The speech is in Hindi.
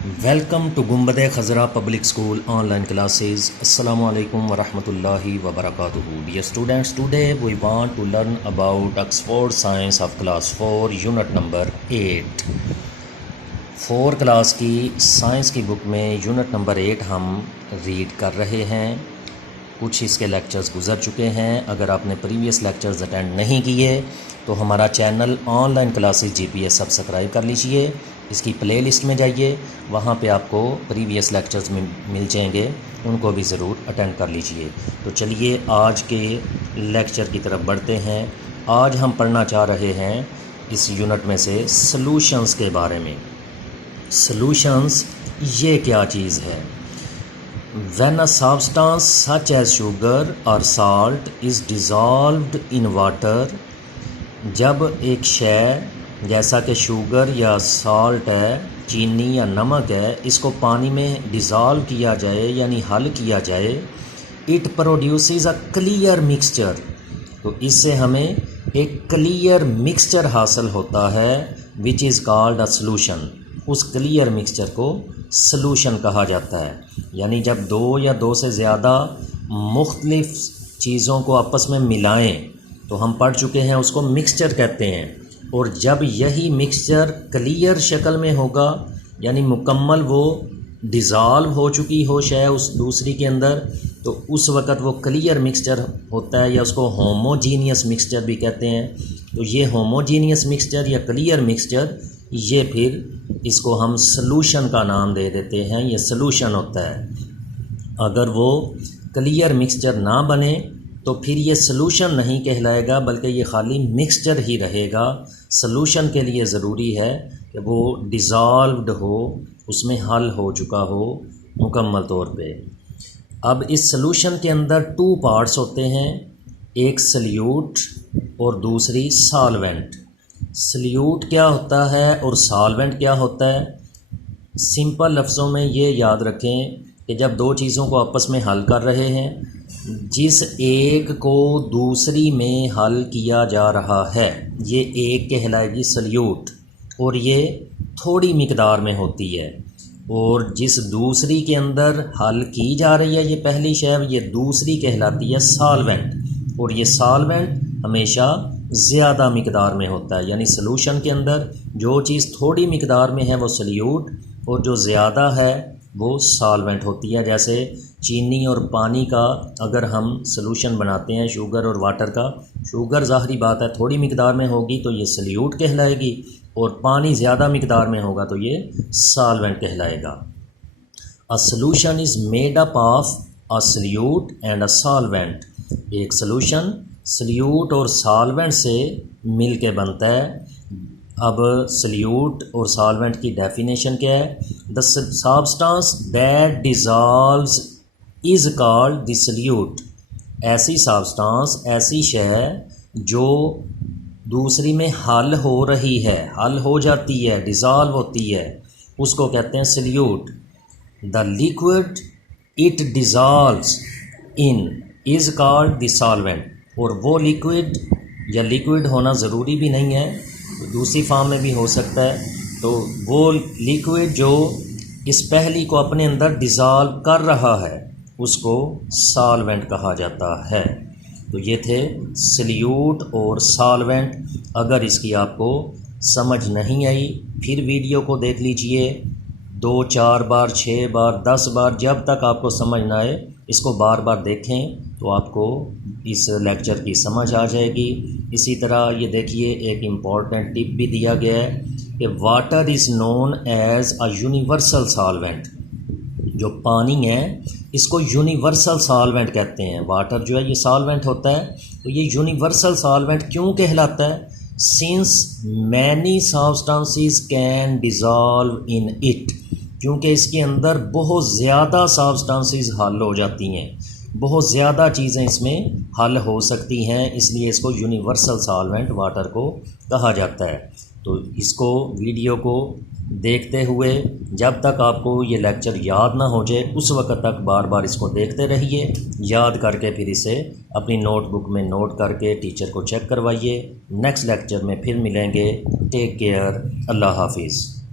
Welcome to Gumbad Khazra public school online classes. अस्सलामु अलैकुम वरहमतुल्लाहि वबरकातुहू। Dear students, today we want to learn about Oxford science of class 4 unit number 8। 4 class की साइंस की बुक में यूनिट नंबर 8 हम रीड कर रहे हैं। कुछ इसके लेक्चर्स गुजर चुके हैं। अगर आपने प्रीवियस लेक्चर्स अटेंड नहीं किए तो हमारा channel online classes GPS subscribe कर लीजिए। इसकी प्लेलिस्ट में जाइए, वहाँ पे आपको प्रीवियस लेक्चर्स मिल जाएंगे, उनको भी ज़रूर अटेंड कर लीजिए। तो चलिए आज के लेक्चर की तरफ बढ़ते हैं। आज हम पढ़ना चाह रहे हैं इस यूनिट में से सॉल्यूशंस के बारे में। सॉल्यूशंस ये क्या चीज़ है? When a substance such as sugar or salt is dissolved in water, जब एक शय जैसा कि शुगर या साल्ट है, चीनी या नमक है, इसको पानी में डिज़ोल्व किया जाए यानी हल किया जाए, it produces a clear mixture. तो इससे हमें एक क्लियर मिक्सचर हासिल होता है which is called a solution. उस क्लियर मिक्सचर को सॉल्यूशन कहा जाता है। यानी जब दो या दो से ज़्यादा मुख्तलिफ चीज़ों को आपस में मिलाएं तो हम पढ़ चुके हैं उसको मिक्सचर कहते हैं। और जब यही मिक्सचर क्लियर शक्ल में होगा यानी मुकम्मल वो डिज़ोल्व हो चुकी हो शय उस दूसरी के अंदर, तो उस वक़्त वो क्लियर मिक्सचर होता है, या उसको होमोजीनियस मिक्सचर भी कहते हैं। तो ये होमोजीनियस मिक्सचर या क्लियर मिक्सचर, ये फिर इसको हम सॉल्यूशन का नाम दे देते हैं। ये सॉल्यूशन होता है। अगर वो क्लियर मिक्सचर ना बने तो फिर ये सॉल्यूशन नहीं कहलाएगा, बल्कि ये खाली मिक्सचर ही रहेगा। सॉल्यूशन के लिए ज़रूरी है कि वो डिज़ोल्व्ड हो, उसमें हल हो चुका हो मुकम्मल तौर पे। अब इस सॉल्यूशन के अंदर 2 पार्ट्स होते हैं, एक सल्यूट और दूसरी सॉल्वेंट। सल्यूट क्या होता है और सॉल्वेंट क्या होता है? सिंपल लफ्ज़ों में ये याद रखें कि जब दो चीज़ों को आपस में हल कर रहे हैं, जिस एक को दूसरी में हल किया जा रहा है, ये एक कहलाएगी सल्यूट, और ये थोड़ी मिकदार में होती है। और जिस दूसरी के अंदर हल की जा रही है ये पहली शय, ये दूसरी कहलाती है सॉल्वेंट। और ये सॉल्वेंट हमेशा ज़्यादा मिकदार में होता है। यानी सॉल्यूशन के अंदर जो चीज़ थोड़ी मिकदार में है वो सल्यूट, और जो ज़्यादा है वो सॉल्वेंट होती है। जैसे चीनी और पानी का अगर हम सॉल्यूशन बनाते हैं, शुगर और वाटर का, शुगर ज़ाहरी बात है थोड़ी मिकदार में होगी तो ये सल्यूट कहलाएगी, और पानी ज़्यादा मिकदार में होगा तो ये सॉल्वेंट कहलाएगा। A solution is made up of a solute and a solvent. एक सॉल्यूशन सल्यूट और सॉल्वेंट से मिल के बनता है। अब सल्यूट और सॉल्वेंट की डेफिनेशन क्या है? The substance that dissolves is called the solute. ऐसी सब्सटेंस, ऐसी शय जो दूसरी में हल हो रही है, हल हो जाती है, डिज़ोल्व होती है, उसको कहते हैं solute. The liquid it dissolves in is called the solvent. और वो लिक्विड, या लिक्विड होना ज़रूरी भी नहीं है, दूसरी फॉर्म में भी हो सकता है, तो वो लिक्विड जो इस पहली को अपने अंदर डिज़ोल्व कर रहा है उसको सॉल्वेंट कहा जाता है। तो ये थे सल्यूट और सॉल्वेंट। अगर इसकी आपको समझ नहीं आई फिर वीडियो को देख लीजिए 2-4 बार, 6 बार, 10 बार, जब तक आपको समझ ना आए इसको बार बार देखें तो आपको इस लेक्चर की समझ आ जाएगी। इसी तरह ये देखिए एक इम्पॉर्टेंट टिप भी दिया गया है कि water is known as a universal solvent. जो पानी है इसको यूनिवर्सल सॉल्वेंट कहते हैं। वाटर जो है ये सॉल्वेंट होता है, तो ये यूनिवर्सल सॉल्वेंट क्यों कहलाता है? Since many substances can dissolve in it. क्योंकि इसके अंदर बहुत ज़्यादा सब्सटेंसेस हल हो जाती हैं, बहुत ज़्यादा चीज़ें इसमें हल हो सकती हैं, इसलिए इसको यूनिवर्सल सॉल्वेंट वाटर को कहा जाता है। तो इसको वीडियो को देखते हुए जब तक आपको ये लेक्चर याद ना हो जाए उस वक्त तक बार बार इसको देखते रहिए। याद करके फिर इसे अपनी नोटबुक में नोट करके टीचर को चेक करवाइए। नेक्स्ट लेक्चर में फिर मिलेंगे। Take care. अल्लाह हाफिज़।